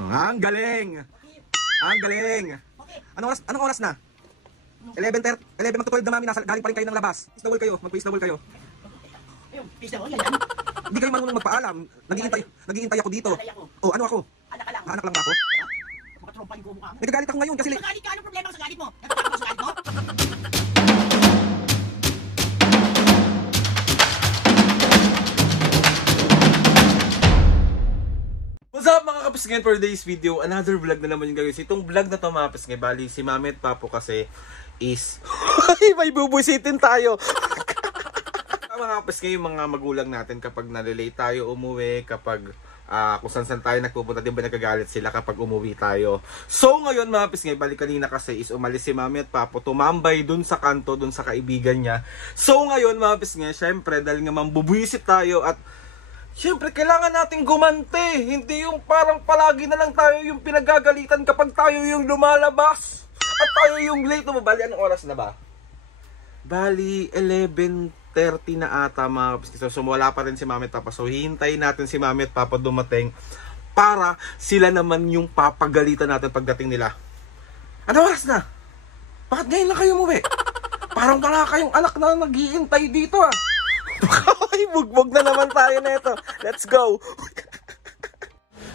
Ang galing! Ang galing! Anong oras na? 11 magto-12 na mami, galing pa rin kayo ng labas. Face the wall kayo, mag-face the wall kayo. Ayun, face the wall, yan. Hindi kayo marunong magpaalam. Naghihintay ako dito. Oh, ano ako? Anak ka lang. Anak lang ba ako? Makatrompahin ko mukha mo. Nagagalit ako ngayon kasi... Magalit ka, anong problema sa galit mo? Natatakot sa galit mo? What's up mga kapisngay, for today's video, another vlog na naman yung gagawin. Itong vlog na to mga kapisngay, bali si Mami at Papo kasi is may bubusitin tayo. Mga kapisngay, yung mga magulang natin kapag nalilate tayo umuwi, kapag kung saan tayo nagpupunta, di ba nagagalit sila kapag umuwi tayo. So ngayon mga kapisngay, bali kanina kasi is umalis si Mami at Papo, tumambay dun sa kanto, dun sa kaibigan niya. So ngayon mga kapisngay, syempre dahil nga mambubuisit tayo at siyempre, kailangan nating gumante. Hindi yung parang palagi na lang tayo yung pinagagalitan kapag tayo yung lumalabas. At tayo yung late. Bali, anong oras na ba? Bali, 11:30 na ata mga kapiskis. So, wala pa rin si Mami at Papa. So, hihintayin natin si Mami at Papa dumating para sila naman yung papagalitan natin pagdating nila. Anong oras na? Bakit ngayon lang kayo umuwi? Parang wala kayong anak na naghihintay dito ah. Ay, bugbog na naman tayo nito. Let's go.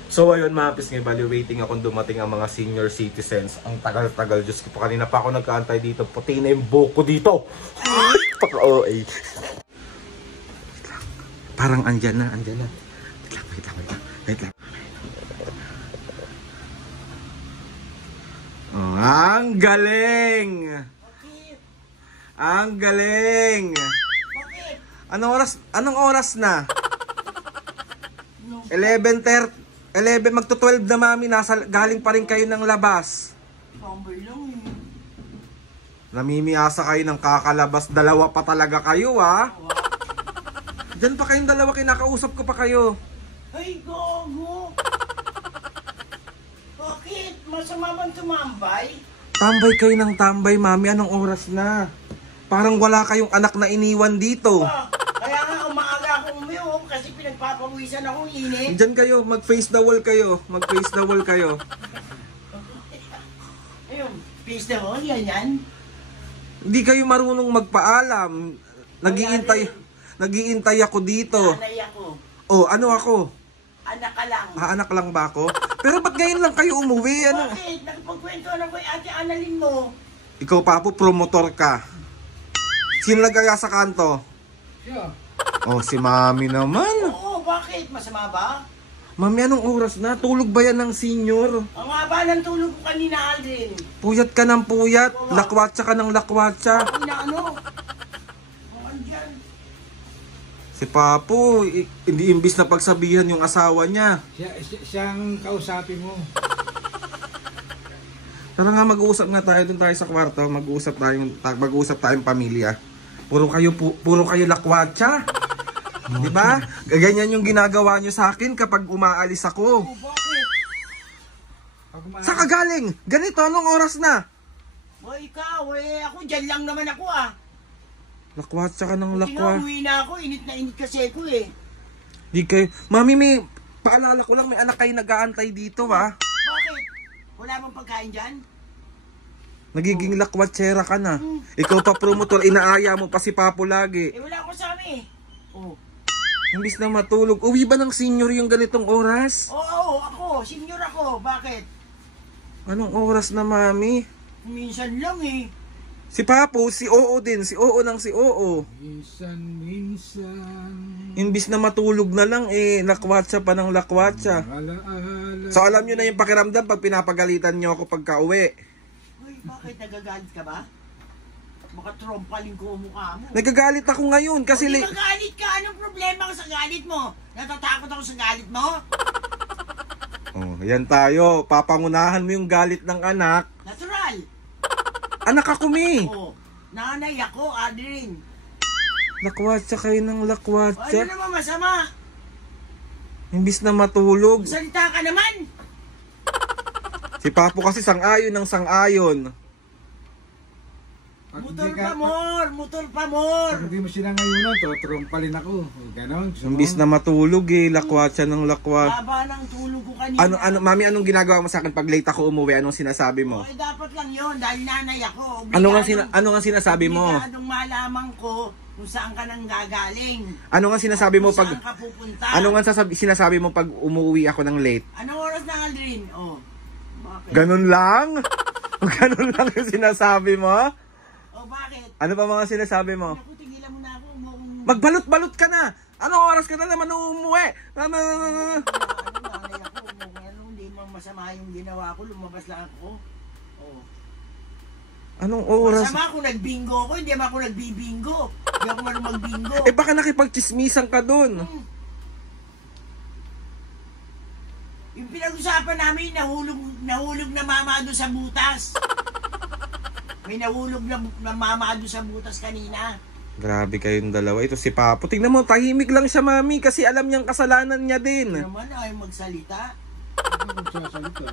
So ayun mga kapisngay, bali waiting akong dumating ang mga senior citizens. Ang tagal-tagal, Diyos ko po, kanina pa ako nagkaantay dito. Puti na yung buhok ko dito. Ay, paka-OA. Parang andyan na. Wait lang. Oh, ang galing! Ang galing! Anong oras na? 11 magto-12 na mami, galing pa rin kayo ng labas. Tambay lang eh. Namimiasa kayo ng kakalabas, dalawa pa talaga kayo ha. Diyan pa kayong dalawa, kinakausap ko pa kayo. Ay, gogo. Bakit? Masama bang tumambay? Tambay kayo ng tambay mami, anong oras na? Parang wala kayong anak na iniwan dito. Kaya nga umaaga akong uminom kasi pinagpapawisan akong init. Diyan kayo, mag-face the wall kayo. Ayun, face the wall, yan. Hindi kayo marunong magpaalam. Naghihintay ako dito. Nanay ako. Oh, ano ako? Anak ka lang. Anak lang ba ako? Pero ba't ngayon lang kayo umuwi? Ano? Bakit? Nakipagkwentuhan ako kay Ate Annalyn mo. Ikaw Papo, promotor ka. Sino nagaya sa kanto? Siya. Oh, si Mami naman. Oo, bakit? Masama ba? Mami, anong oras na? Tulog ba yan ng senior? Ang haba ng tulog ko kanina, Aldrin. Puyat ka ng puyat. Lakwatsa ka ng lakwatsa. Ano? Kung andyan. Si Papo, hindi imbis na pagsabihan yung asawa niya. Siyang kausapin mo. Tara nga, mag-uusap nga tayo dun tayo sa kwarto. Mag-uusap tayong pamilya. Puro kayo lakwatsa. Di ba? Ganyan yung ginagawa nyo sa akin kapag umaalis ako. Oh, bakit? Saan ka galing? Ganito, anong oras na? O ikaw, ako dyan lang naman ako ah. Lakwatsa ka ng Tingnan, lakwa. uwi na ako, init na init kasi ako eh. Di kayo. Mami, may paalala ko lang, may anak kayo nag-aantay dito ha. Bakit? Wala bang pagkain dyan? Nagiging lakwatsera ka na. Ikaw pa promotor, inaaya mo pa si Papo lagi. Wala ako sa amin. Oh. Imbis na matulog. Uwi ba ng senior yung ganitong oras? Oo, ako. Senior ako. Bakit? Anong oras na, Mami? Minsan lang eh. Si Papo, si Oo din. Si Oo. Minsan. Imbis na matulog na lang lakwatsa pa ng lakwatsa. Alaala. So alam nyo na yung pakiramdam pag pinapagalitan nyo ako pagka uwi. Uy, bakit nagagalit ka ba? Baka trompaling ko ang mukha mo. Nagagalit ako ngayon kasi... Hindi magalit ka. Anong problema sa galit mo? Natatakot ako sa galit mo? Oh, yan tayo. Papangunahan mo yung galit ng anak. Natural. Anak ako, Mi. Oo. Nanay ako, Adrin. Lakwatsa kayo ng Ano lakwatsa. naman masama? Imbis na matulog. Salita ka naman. Si Papo kasi sang-ayon ng sang-ayon. Pag Motor pa more! Motor pa more! Pag hindi mo sinangayunan, tutrumpalin ako. Ganon. Imbis na matulog eh, lakwatsa ng lakwat. Haba ng tulog ko kanina. Mami, anong ginagawa mo sa akin pag late ako umuwi? Anong sinasabi mo? Okay, dapat lang yun. Dahil nanay ako. Ano nga sinasabi mo? Obligadong malaman ko kung saan ka nang gagaling. Ano nga sinasabi mo pag... Kung saan ka pupunta. Ano nga sinasabi mo pag umuwi ako ng late? Anong oras na, Aldrin? Oh. Bakit? Ganun lang? Ganun lang yung sinasabi mo? Oh, bakit? Ano pa mga sinasabi mo? Naku, tigilan mo na ako. Magbalot-balot ka na! Anong oras ka na naman umuwi? Nanay ako. Hindi mo masama yung ginawa ko. Lumabas lang ako. Oh. Anong oras? Masama kung nagbingo ako. Hindi ako nagbibingo. Hindi ako marunong magbingo. Eh baka nakipagchismisan ka dun. Yung pinag-usapan namin, nahulog na mama doon sa butas. May nahulog na mama doon sa butas kanina. Grabe kayong dalawa. Ito si Papo. Tingnan mo, tahimik lang siya, Mami, kasi alam niyang kasalanan niya din. Naman ayaw magsalita. Ano magsasalita?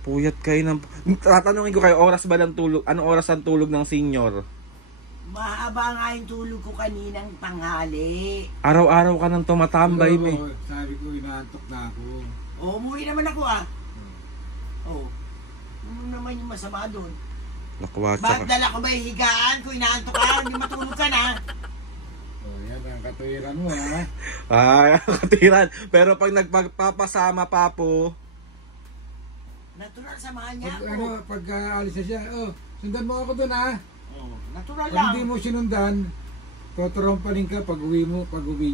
Puyat kayo ng... Tatanungin ko kayo, oras ba ng tulog? Anong oras ang tulog ng senior? Mahaba nga yung tulog ko kaninang tanghali. Araw-araw ka nang tumatambay, Oo, may. sabi ko, inaantok na ako. Oh, umuwi naman ako ah. Oh. Ano naman yung masama doon? Lakwatsa Bakit ka. dala ko ba yung higaan? Kung inaantok ka, hindi matulog ka na. Oh, yan ang katuwiran mo, ha? Ay, katiran. Pero pag nagpapasama, Papo, Natural, samahan niya Pag, ako. pag alis na siya, oh, sundan mo ako doon, ha? Oh, natural Pag lang. hindi mo sinundan, tuturumpaling ka pag uwi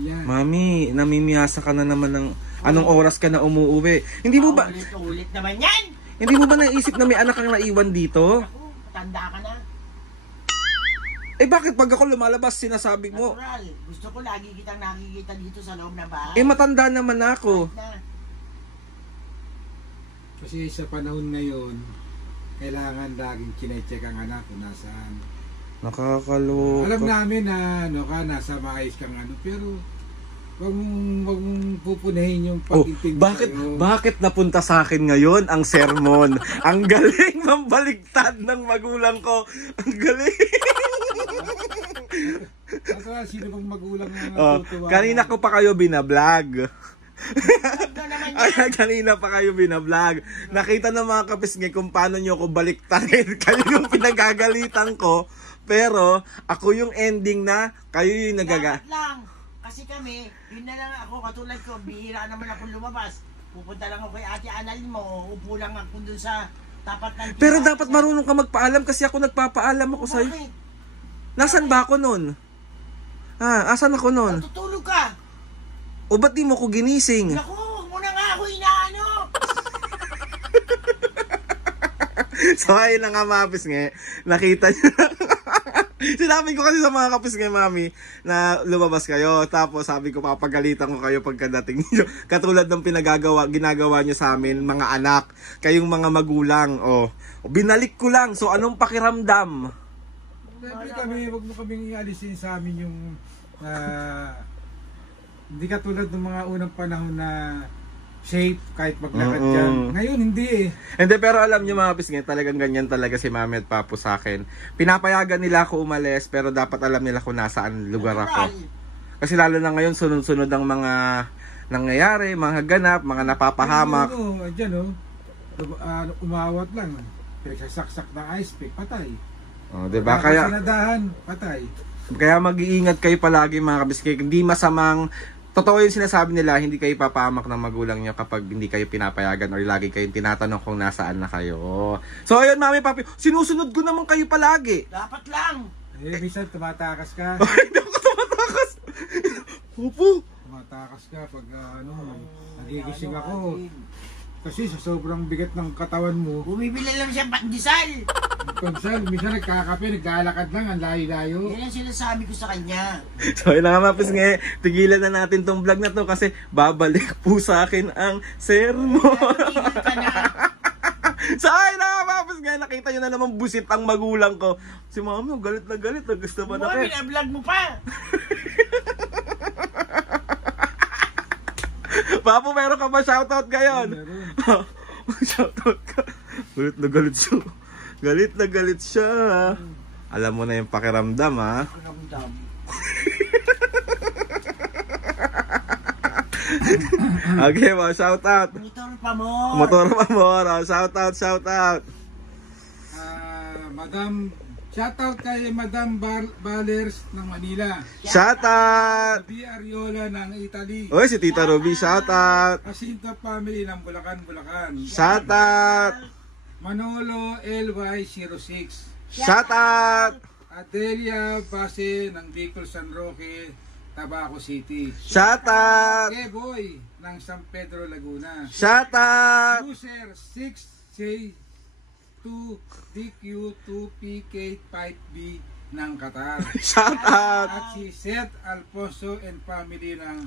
niya. Mami, namimiyasa ka na naman ng... Anong oras ka na umuwi? Hindi mo ba... Ulit naman yan! Hindi mo ba naisip na may anak kang naiwan dito? Ako, tanda ka na. Eh bakit pag ako lumalabas sinasabi mo? Natural. Gusto ko lagi kitang nakikita dito sa loob na bahay. Eh matanda naman ako. Na. Kasi sa panahon ngayon, kailangan laging kine-check ang anak kung nasaan. Nakakaloka. Alam namin na nasa maayos kang pero wag mong pupunahin yung Oh, pag-intindi bakit napunta sa akin ngayon ang sermon? Ang galing mambaligtad ng magulang ko. Ang galing. Sino bang magulang na Oh, natutuwa? kanina ko pa kayo binablog. Ito naman yan. Kanina pa kayo binablog. Nakita ng mga kapisngay kung paano nyo ako baliktarin. Kayo yung pinagagalitan ko. Pero ako yung ending na kayo yung Dapat lang. Kasi kami, yun na lang ako, katulad ko, bihira naman ako lumabas. Pupunta lang ako kay Ate Annalyn mo, upo lang ako dun sa tapat ng... Pero dapat marunong ka magpaalam kasi ako nagpapaalam ako sa'yo. Bakit? Nasaan ba ako nun? Asan ako nun? Natutulog ka. O ba't di mo ko ginising? Naku, huwag mo na nga ako inaano. So ayun na nga mga kapisngay, nakita nyo na. Sinabi ko kasi sa mga kapisngay, Mami, na lumabas kayo. Tapos sabi ko, papagalitan ko kayo pagkadating nyo. Katulad ng ginagawa nyo sa amin, mga anak, kayong mga magulang. Binalik ko lang. So anong pakiramdam? Siyempre kami, wag mo kaming alisin sa amin yung hindi katulad ng mga unang panahon na safe kahit maglakad dyan. Ngayon hindi eh. Hindi, pero alam nyo mga kapisngay, talagang ganyan talaga si Mami at Papo sa akin. Pinapayagan nila ako umalis, pero dapat alam nila kung nasaan lugar ako. Kasi lalo na ngayon, sunod-sunod ang mga nangyayari, mga ganap, mga napapahamak. Umawat lang. Pinagsasaksak ng ice pick, patay. Diba? Kaya Sinadahan, patay. Kaya mag-iingat kayo palagi mga kapisngay. Hindi masamang, totoo yung sinasabi nila, hindi kayo papahamak ng magulang nyo kapag hindi kayo pinapayagan or lagi kayong tinatanong kung nasaan na kayo. So ayun, Mami, Papi, sinusunod ko naman kayo palagi. Dapat lang. Minsan tumatakas ka. Hindi ako tumatakas. Opo. Tumatakas ka pag nagigising ako. Kasi sa sobrang bigat ng katawan mo, Bumibili lang siya pandesal. minsan nagkakape, naglalakad lang, ang layo-layo. Yan ang sinasabi ko sa kanya. So ayun na nga mga kapisngay, tigilan na natin tong vlog na to kasi babalik po sa akin ang sermon. Tigil ka na. So ayun na nga mga kapisngay, nakita nyo na naman busit ang magulang ko. Si Mami, galit na galit. Gusto ba na kayo? Binablog mo pa. Papo, meron ka ba shoutout ngayon? Meron. Shoutout ka. Galit na galit siya. Galit na galit siya. Alam mo na yung pakiramdam, ha? Pakiramdam. Okay, mga shout out. Motor pa mo. Motor pa mo, shout out, shout out. Shoutout kay Madam Balers ng Manila. Shout out. Ruby Ariola ng Italy. Oy, si Tita Ruby, shout out. Jacinto family ng Bulacan. Shout out. Manolo LY06. Shout out. Adelia Base ng Bicol San Roque, Tabaco City. Shout out. Keboy ng San Pedro Laguna. Shout out. User 6J2DQ2PK5B ng Qatar. Shout out. At si Seth Alfonso and family ng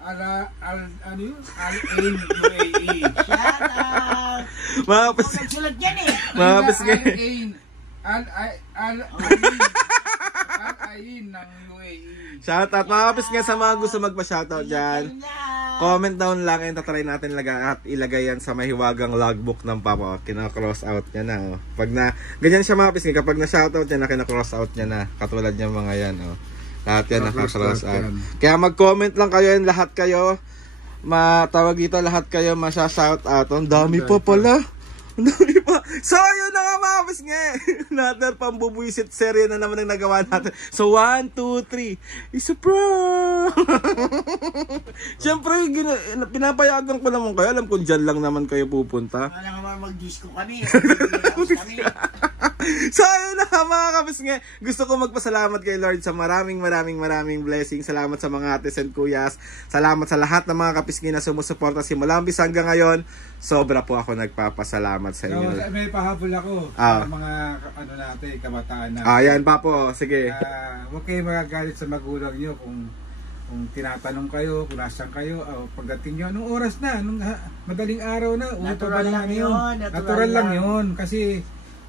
Al-Ain UAE. Shout out. Mga Ako nagsulat yan eh. Mga pisngi. Al-Ain ng UAE. Shout out. Mga pisngi sa mga gusto magpa-shoutout dyan. Ayun na. Comment down lang and tatry natin at ilagay yan sa mahiwagang logbook ng Papa. Kina-cross out niya na. Oh. Pag na, ganyan siya mga pisngi. Kapag na-shoutout niya na, kina-cross out niya na. Katulad niya mga yan. Oh. Lahat yan naka-cross out. Kaya mag-comment lang kayo and lahat kayo. Matawag dito, lahat kayo masya-shout out. Ang dami pa pala. Ang dami pa. So, yun na nga mga pisngi. Another pambubuisit serye na naman ang nagawa natin. So, 1, 2, 3. Isa prank! Siyempre, pinapayagan ko naman kayo. Alam ko dyan lang naman kayo pupunta. Wala naman mag-disco kami. Kami. So, ayun na mga kapisngi. Gusto ko magpasalamat kay Lord sa maraming blessings. Salamat sa mga ates and kuyas. Salamat sa lahat ng mga kapisngi na sumusuporta simula umpisa hanggang ngayon. Sobra po ako nagpapasalamat sa inyo. So, may pahabol ako Ah. sa mga natin, kabataan na. Ayan pa po. Sige. Huwag kayo magagalit sa magulang nyo kung tinatanong kayo, kung nasan kayo, pagdating nyo, anong oras na? Madaling araw na? Natural lang yun. Natural lang yun. Kasi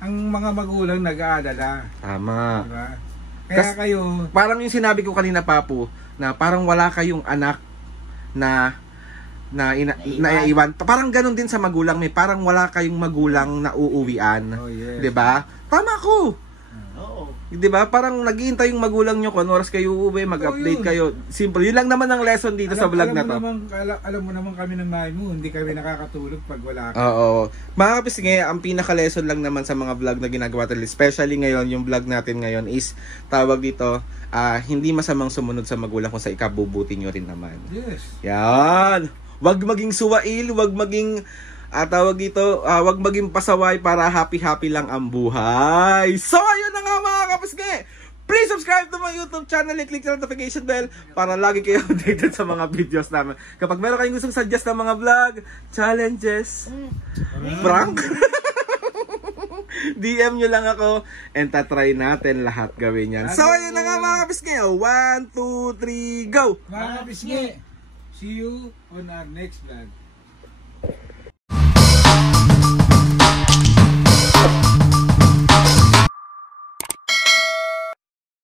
ang mga magulang nag-aalala. Tama. Diba? Kaya kayo, Parang yung sinabi ko kanina, Papu, na parang wala kayong anak na naiiwan. Parang ganun din sa magulang, may parang wala kayong magulang na uuwian. Oh, yes. 'Di ba? Tama ko. Oo. 'Di ba? Parang naghihintay yung magulang nyo kung oras kayo uuwi, mag-update yun. kayo. Simple. Yun lang naman ang lesson dito sa vlog na to. Alam mo naman kami ng mami mo, hindi kami nakakatulog pag wala ka. Oo. Mga kapisngi, ang pinaka-lesson lang naman sa mga vlog na ginagawa natin, especially ngayon, yung vlog natin ngayon is, tawag dito, hindi masamang sumunod sa magulang kung sa ikabubuti nyo rin naman. Yes. Yan. Wag maging suwail, wag maging tawag dito, wag maging pasaway para happy-happy lang ang buhay. So, ayun na nga mga kapisngi. Please subscribe to my YouTube channel and click the notification bell para lagi kayo updated sa mga videos namin. Kapag meron kayong gustong suggest ng mga vlog, challenges, prank, DM nyo lang ako and tatry natin lahat gawin yan. So, ayun na nga mga kapisngi. 1, 2, 3, go! Mga kapisngi, see you on our next vlog.